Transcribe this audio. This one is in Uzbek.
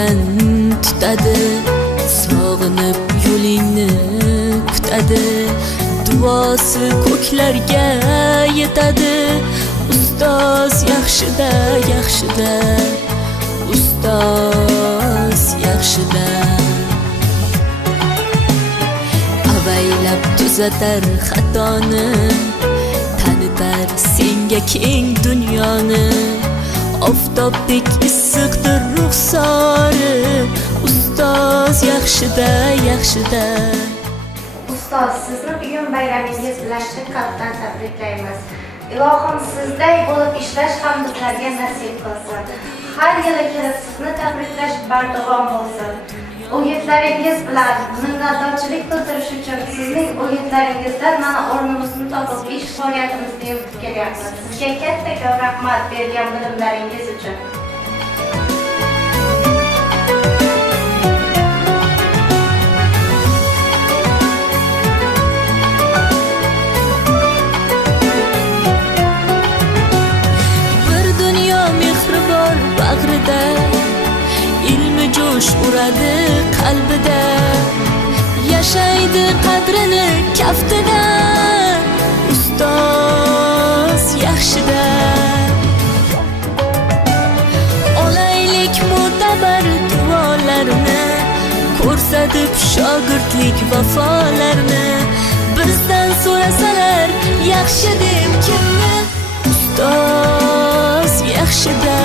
ko'kdan tutadi, sog'inib yo'lingni kutadi, duosi ko'klarga yetadi. Ustoz yaxshida, yaxshida, ustoz yaxshida. Avaylab tuzatar xatoni, tanitar senga keng dunyoni. Oftobdek issiqdir ruxsori, ustoz yaxshida, yaxshida. Ustoz, sizni bugun bayramingiz bilan qalbdan tabriklaymiz. Ilohim sizday bo'lib ishlash ham bizlarga nasib qilsin. Har yili kelib sizni tabriklash bardavom bo'lsin. O'yinlaringiz bilan minnatdorchilik bildirish uchun sizning o'yinlaringizdan mana o'rnimizni topib ish faoliyatimizni yuritib kelyapmiz. Sizga katta rahmat bergan bilimlaringiz uchun. Bir dunyo mehri bor bag'rida, ilmi jo'sh uradi qalbida, yashaydi qadrini kaftida. Ustoz yaxshida. Olaylik mo'tabar duolarni, ko'rsatib shogirdlik vafolarni. Bizdan so'rasalar yaxshi deb kimni? Ustoz yaxshida.